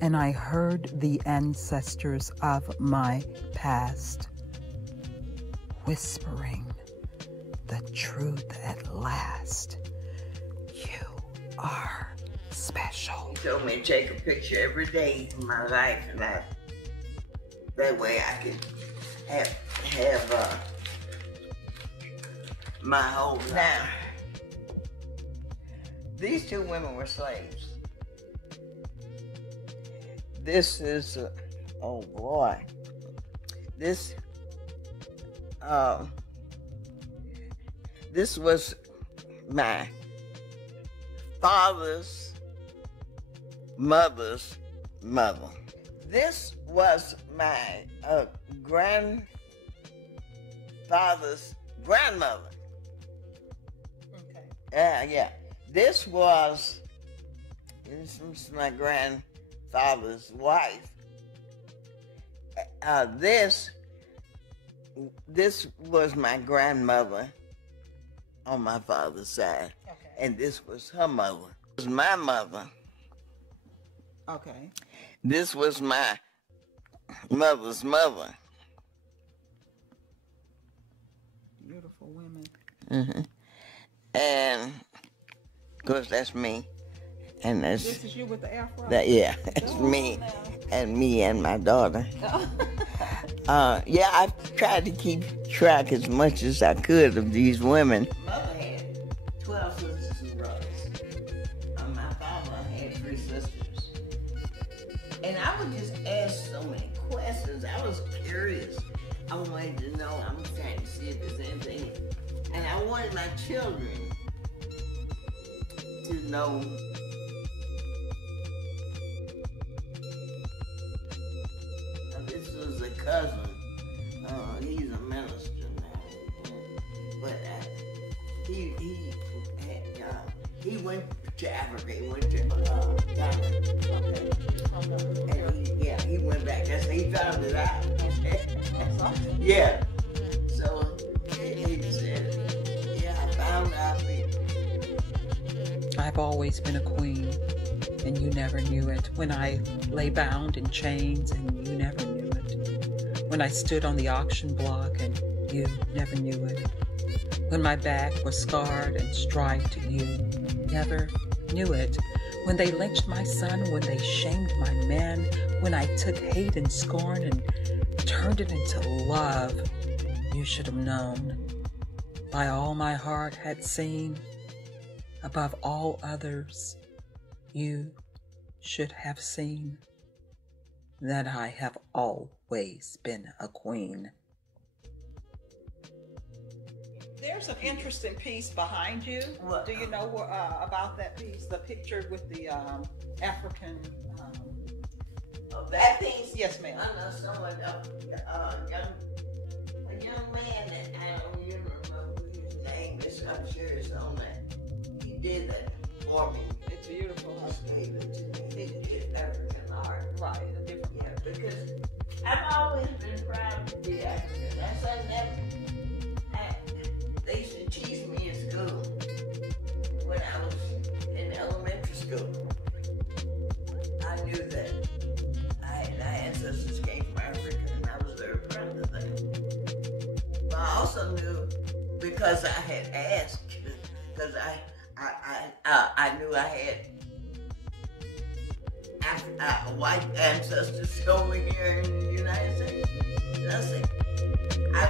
and I heard the ancestors of my past whispering the truth at last. You are special. He told me to take a picture every day in my life, and that way I could have my whole life. Now, these two women were slaves. This is, oh boy, this was my father's mother's mother. This was my grandfather's grandmother. Okay. Yeah. This was my grandfather's wife. This was my grandmother on my father's side. Okay. And this was her mother. This was my mother. Okay. This was my mother's mother. Beautiful women. Mm-hmm. And of course that's me. And that's, this is you with the afro? Yeah, it's me and my daughter. Yeah, I've tried to keep track as much as I could of these women. Mother had 12 sisters and brothers. My father had 3 sisters. And I would just ask so many questions. I was curious. I wanted to know. I'm trying to see if there's anything. And I wanted my children to know. This was a cousin. He's a minister now, but he went to Africa. He went to Ghana. And he went back. That's how he found it out. Yeah. So he said, "Yeah, I found out." I've always been a queen, and you never knew it. When I lay bound in chains, and you never knew it. When I stood on the auction block, and you never knew it. When my back was scarred and striped, you never knew it. When they lynched my son, when they shamed my man, when I took hate and scorn and turned it into love, you should have known. By all my heart had seen, above all others, you should have seen that I have always been a queen. There's an interesting piece behind you. What? Do you know about that piece? The picture with the African... that piece? Yes, ma'am. I know someone, a young man that I don't even remember his name. I'm sure it's on that. He did that for me. It's beautiful. Just gave it to me. It's African art. Right, a different. Yeah, because I've always been proud to be African. That's they used to tease me in school when I was in elementary school. I knew that my ancestors came from Africa, and I was very proud of that. But I also knew, because I had asked, because I knew I had white ancestors over here in the United States. And I said, I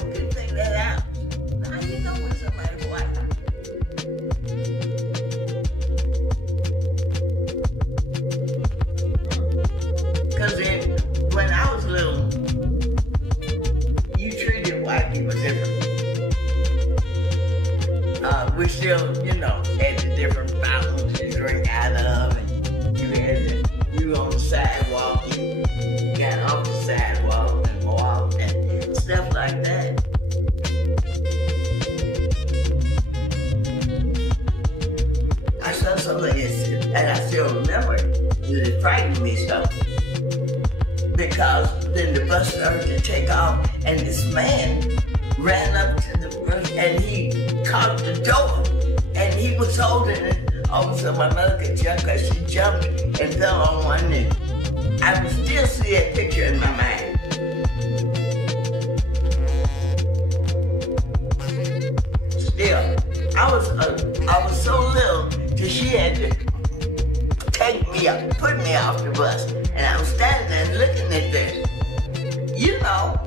couldn't figure that out. Now you know when somebody's white. Because when I was little, you treated white people different. We still, had the different fountains to drink out of, and you on the sidewalk, you got off the sidewalk and walked and stuff like that. I saw something, and I still remember it, it frightened me so. Because then the bus started to take off, and this man ran up to the bus, and he caught the door, and he was holding All of a sudden, my mother could jump because she jumped and fell on one knee. I can still see that picture in my mind. Still, I was so little that she had to take me up, put me off the bus, and I was standing there looking at this, you know,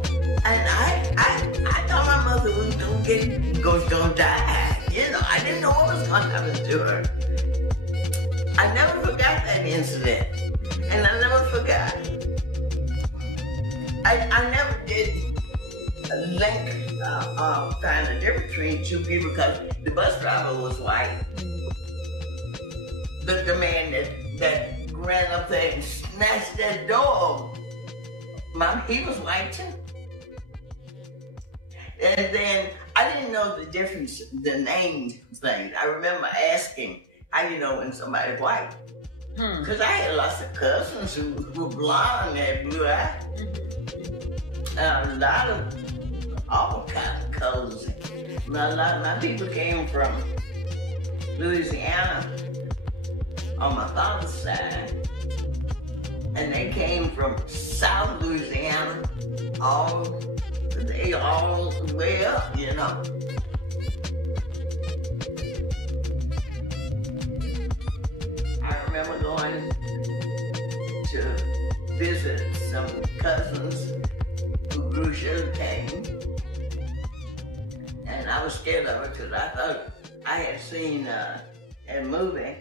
and I thought my mother was gonna die, you know. I didn't know what was gonna happen to her. I never forgot that incident, and I never forgot. I never did link find the difference between two people because the bus driver was white. But the man that ran up there and snatched that dog, he was white too. And then I didn't know the difference, the name thing. I remember asking, how you know when somebody's white? Because I had lots of cousins who were blonde and had blue eyes. A lot of all kinds of colors. A lot of my people came from Louisiana on my father's side, and they came from South Louisiana, all the way up, you know. I remember going to visit some cousins who grew sugarcane, and I was scared of it because I thought I had seen a movie.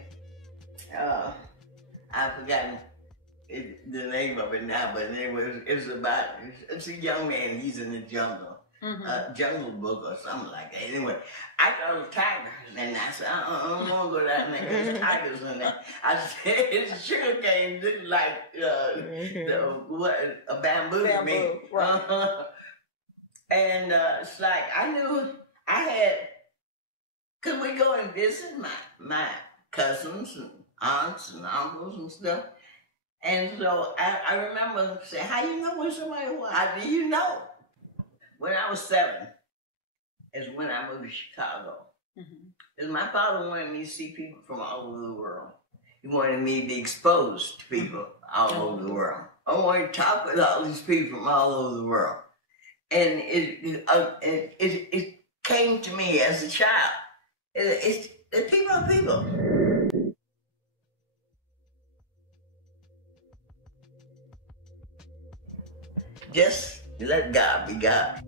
I've forgotten the name of it now, but it was about, it's a young man, he's in the jungle, Jungle Book or something like that. Anyway, I thought it was tigers, and I said, I don't want to go down there, there's tigers in there. I said, it's sugarcane, looked like a bamboo to me. Right. And it's like, I knew I had, could we go and visit my cousins and aunts and uncles and stuff? And so I remember saying, how you know when somebody was? How do you know? When I was 7 is when I moved to Chicago. Because my father wanted me to see people from all over the world. He wanted me to be exposed to people all over the world. I wanted to talk with all these people from all over the world. And it came to me as a child. It's people are people. Just let God be God.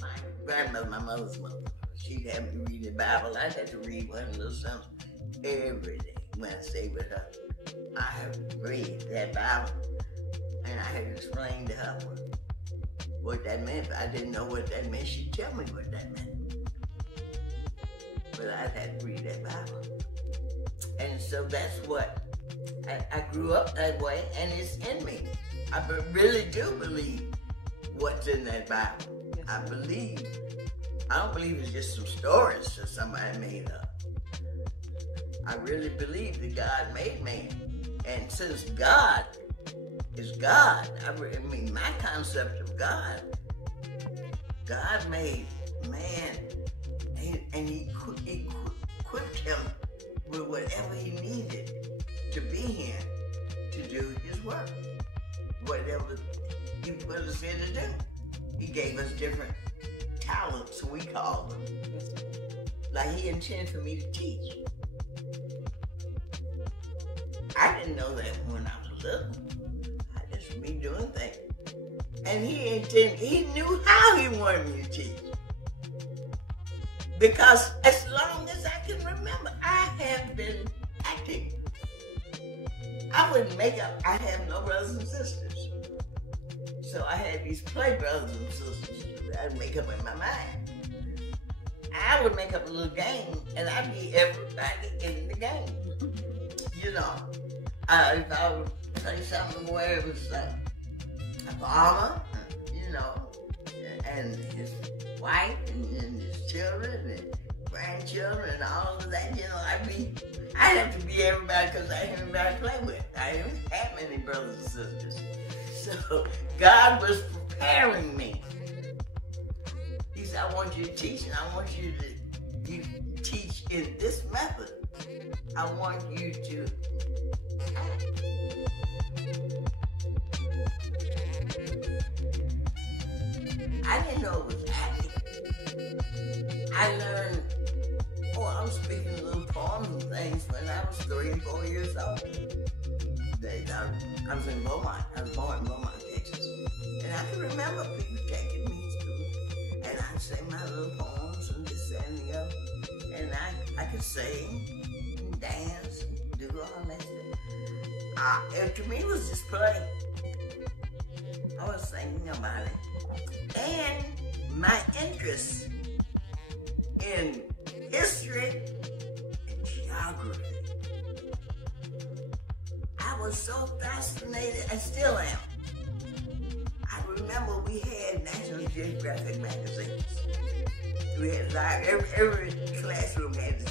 My grandmother, my mother's mother, she'd have me read the Bible. I had to read one of those songs every day when I stayed with her. I had to read that Bible, and I had to explain to her what that meant. If I didn't know what that meant, she'd tell me what that meant. But I had to read that Bible. And so that's what I grew up that way, and it's in me. I really do believe what's in that Bible. Yes. I don't believe it's just some stories that somebody made up. I really believe that God made man. And since God is God, I mean, my concept of God made man, and he equipped him with whatever he needed to be here to do his work. Whatever he put us here to do. He gave us different talents, we call them. Like he intended for me to teach. I didn't know that when I was little. I just be doing things. And he knew how he wanted me to teach. Because as long as I can remember, I have been acting. I wouldn't make up. I have no brothers and sisters. So I had these play brothers and sisters that I'd make up in my mind. I would make up a little game, and I'd be everybody in the game. You know, if I would say something where it was like a farmer, you know, and his wife and his children and grandchildren and all of that, you know, I'd have to be everybody because I had everybody to play with. I didn't have many brothers and sisters. So God was preparing me. He's said, I want you to teach, and I want you teach in this method. I want you to act. I didn't know it was acting. I learned, I'm speaking little poems and things when I was 3 and 4 years old. I was in Beaumont. I was born in Beaumont, Texas. And I can remember people taking me to school. And I'd say my little poems and this and the other. And I could sing and dance and do all that stuff. And to me, it was just play. I was singing about it. And my interest in history and geography. I was so fascinated, and still am. I remember we had National Geographic magazines. We had every classroom had